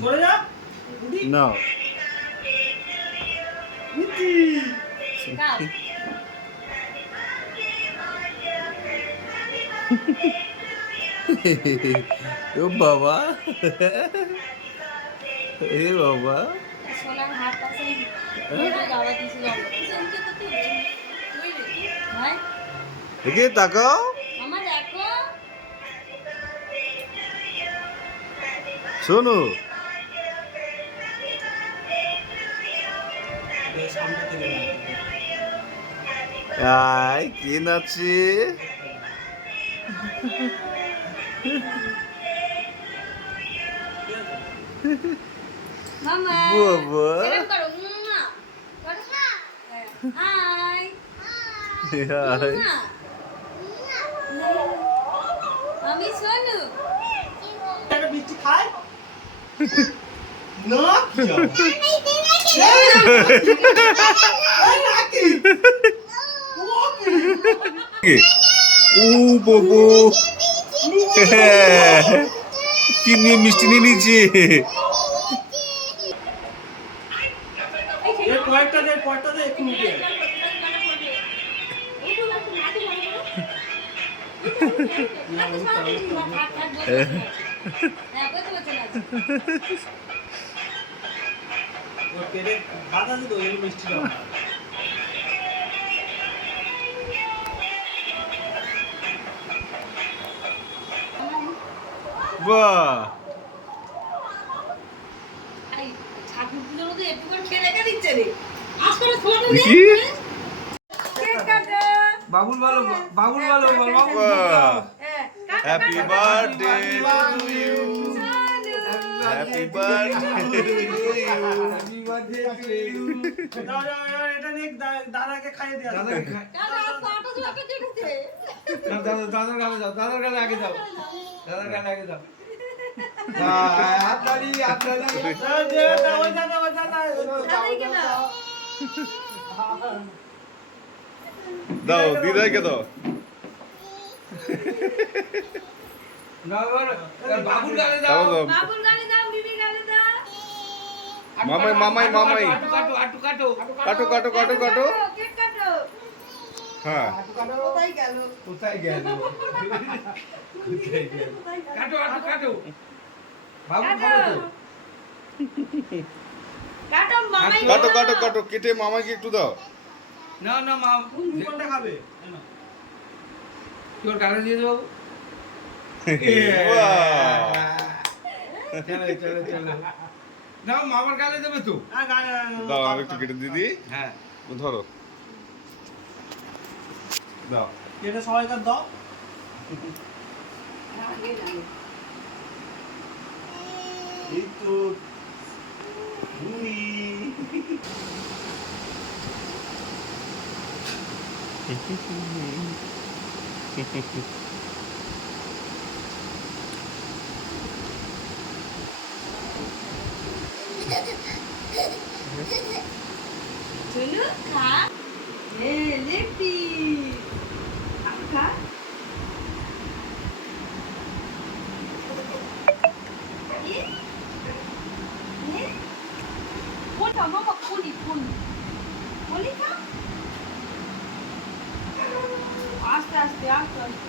সরে যা না দাও। ও বাবা এ বাবা সোনার হাতটা সেই মেয়েটা গাওয়া দিয়েছিল ভাই দেখে তাকাও মামা দেখো শোনো সামনে থেকে আয় কে নাচে মামা বাবা এরকম করো মুয়া করো হাই হাই আমি সোনু একটা বিচি খায় না কি ও বাবু কি নিয়ে মিষ্টি নিয়ে নিয়েছে কয়েকটা দে একটু মুখে ওর পেটে বাধা দিত ওই মিষ্টি খাওয়া বাহ ঠাকুর পুজোর মধ্যে একটু করে খেয়ে রেখে দিচ্ছে রে আসলে ফোন দেখি কেক কাটো বাবুল ভালো বাবুল ভালো বল বাবু বাহ হ্যাঁ happy birthday to you happy birthday to you এটা নিয়ে দাদাকে খাইয়ে দেয়া দাদাকে খাই কাটা কাটা জোকে কেটেছে দাদার গালে যাও দাদার গালে আগে যাও দাদার গালে আগে যাও হাত দাঁড়ি দাদাইকে দাও দাও দিদাকে দাও বাবুর গালে দাও দাও বাবুল গালে দাও বিবি গালে দাও মামাই মামাই মামাই কাটো কাটো কাটো কাটো কাটো কাটো কেক কাটো হ্যাঁ কোথায় গেল কোথায় গেল কাটো কাটো কাটো বাবু কাটো কাটো মামাই কাটো কাটো কাটো কেটে মামাকে একটু দাও না না মা কোনটা খাবে তোর গালে দিয়ে দাও বাহ চলো চলো চলো নাও মামার গালে দেবে তো দাও আর একটু কেটে দিদি হ্যাঁ ধরো দাও এটা সবাইকার দাও এই তো ভুড়ি চলো খা এ লেপি খা কোনটা মামা কোনি খা আস্তে আস্তে আস্তে আস্তে